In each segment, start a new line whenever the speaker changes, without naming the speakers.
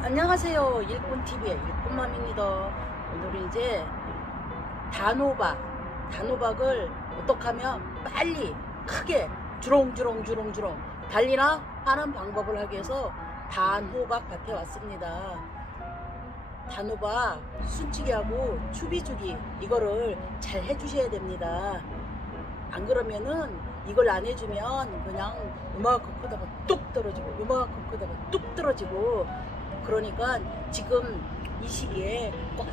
안녕하세요. 일꾼TV의 일꾼맘입니다. 오늘은 이제 단호박, 단호박을 어떻게 하면 빨리 크게 주렁주렁주렁주렁 달리나 하는 방법을 하기 위해서 단호박 밭에 왔습니다. 단호박 순치기하고 추비주기 이거를 잘 해주셔야 됩니다. 안 그러면은 이걸 안 해주면 그냥 요만큼 크다가 뚝 떨어지고 요만큼 크다가 뚝 떨어지고 그러니까 지금 이 시기에 꼭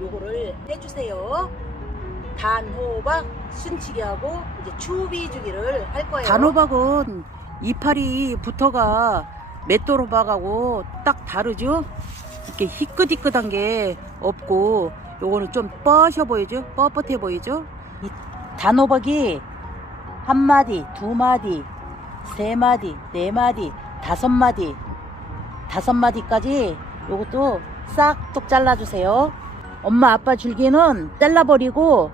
요거를 해주세요. 단호박 순치기하고 이제 추비주기를 할 거예요. 단호박은 이파리 부터가 맷도로박하고 딱 다르죠? 이렇게 희끗희끗한 게 없고 요거는 좀 뻐셔 보이죠? 뻣뻣해 보이죠? 이 단호박이 한 마디, 두 마디, 세 마디, 네 마디, 다섯 마디, 다섯 마디까지 요것도 싹둑 잘라주세요. 엄마 아빠 줄기는 잘라버리고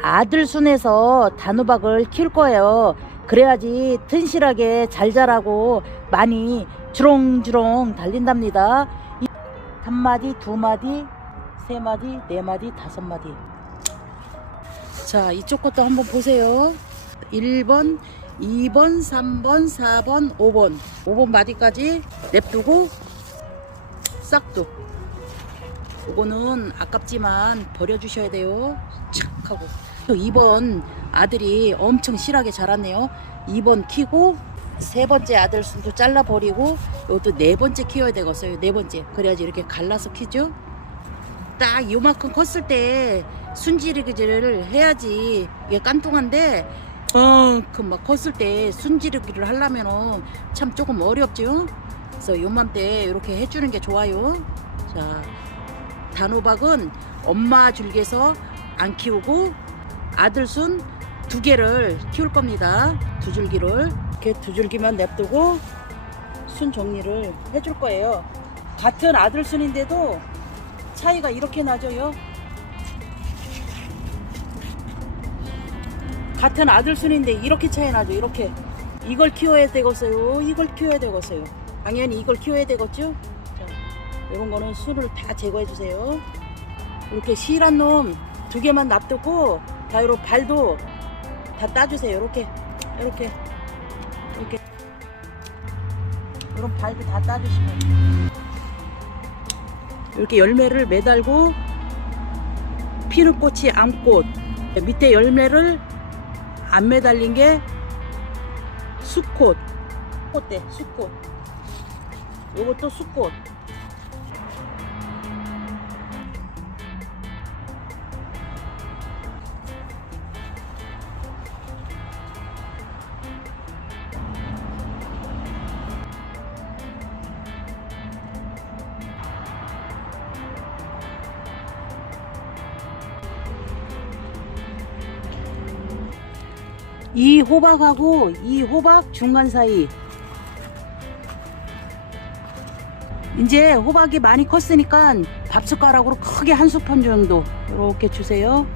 아들 순에서 단호박을 키울 거예요. 그래야지 튼실하게 잘 자라고 많이 주렁주렁 달린답니다. 이- 한 마디, 두 마디, 세 마디, 네 마디, 다섯 마디. 자, 이쪽 것도 한번 보세요. 1번, 2번, 3번, 4번, 5번. 5번 마디까지 냅두고 싹둑. 요거는 아깝지만 버려주셔야 돼요. 착 하고. 2번 아들이 엄청 실하게 자랐네요. 2번 키고 세 번째 아들 순도 잘라버리고 이것도 네 번째 키워야 되겠어요. 네 번째. 그래야지 이렇게 갈라서 키죠. 딱 요만큼 컸을 때 순지르기를 해야지 이게 깐통한데 그만큼 막 컸을 때 순지르기를 하려면은 참 조금 어렵죠. 그래서 요맘때 이렇게 해주는 게 좋아요. 자, 단호박은 엄마 줄기에서 안 키우고 아들 순 두 개를 키울 겁니다. 두 줄기를 이렇게 두 줄기만 냅두고 순 정리를 해줄 거예요. 같은 아들 순인데도 차이가 이렇게 나죠요. 같은 아들 순인데 이렇게 차이 나죠. 이렇게 이걸 키워야 되겠어요. 이걸 키워야 되겠어요. 당연히 이걸 키워야 되겠죠. 자, 이런 거는 순을 다 제거해 주세요. 이렇게 실한 놈 두 개만 놔두고 자, 요런 발도 다 따주세요. 이렇게, 이렇게, 이렇게. 이런 발도 다 따주시면. 이렇게 열매를 매달고 피는 꽃이 암꽃 밑에 열매를 안 매달린 게 수꽃 꽃대 수꽃 요것도 수꽃 이 호박하고 이 호박 중간 사이. 이제 호박이 많이 컸으니까 밥 숟가락으로 크게 한 스푼 정도 이렇게 주세요.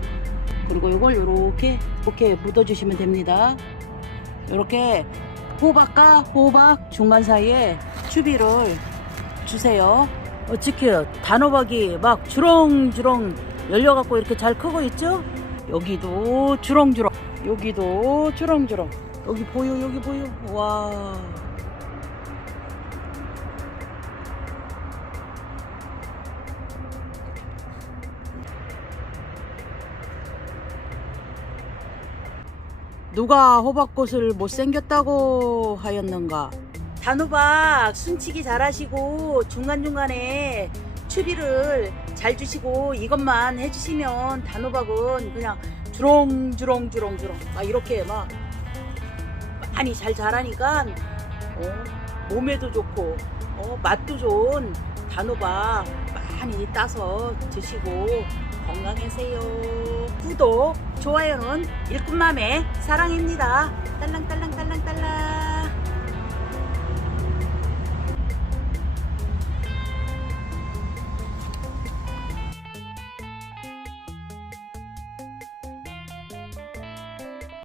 그리고 이걸 이렇게 이렇게 묻어 주시면 됩니다. 이렇게 호박과 호박 중간 사이에 추비를 주세요. 어떻게 단호박이 막 주렁주렁 열려갖고 이렇게 잘 크고 있죠? 여기도 주렁주렁 여기도 주렁주렁. 여기 보여 여기 보여. 와. 누가 호박꽃을 못생겼다고 하였는가? 단호박 순치기 잘하시고 중간중간에 추비를 잘 주시고 이것만 해주시면 단호박은 그냥 주렁주렁주렁주렁 막 이렇게 막 많이 잘 자라니까 어, 몸에도 좋고 어, 맛도 좋은 단호박 많이 따서 드시고 건강하세요. 구독, 좋아요는 일꾼맘의 사랑입니다. 딸랑딸랑딸랑딸랑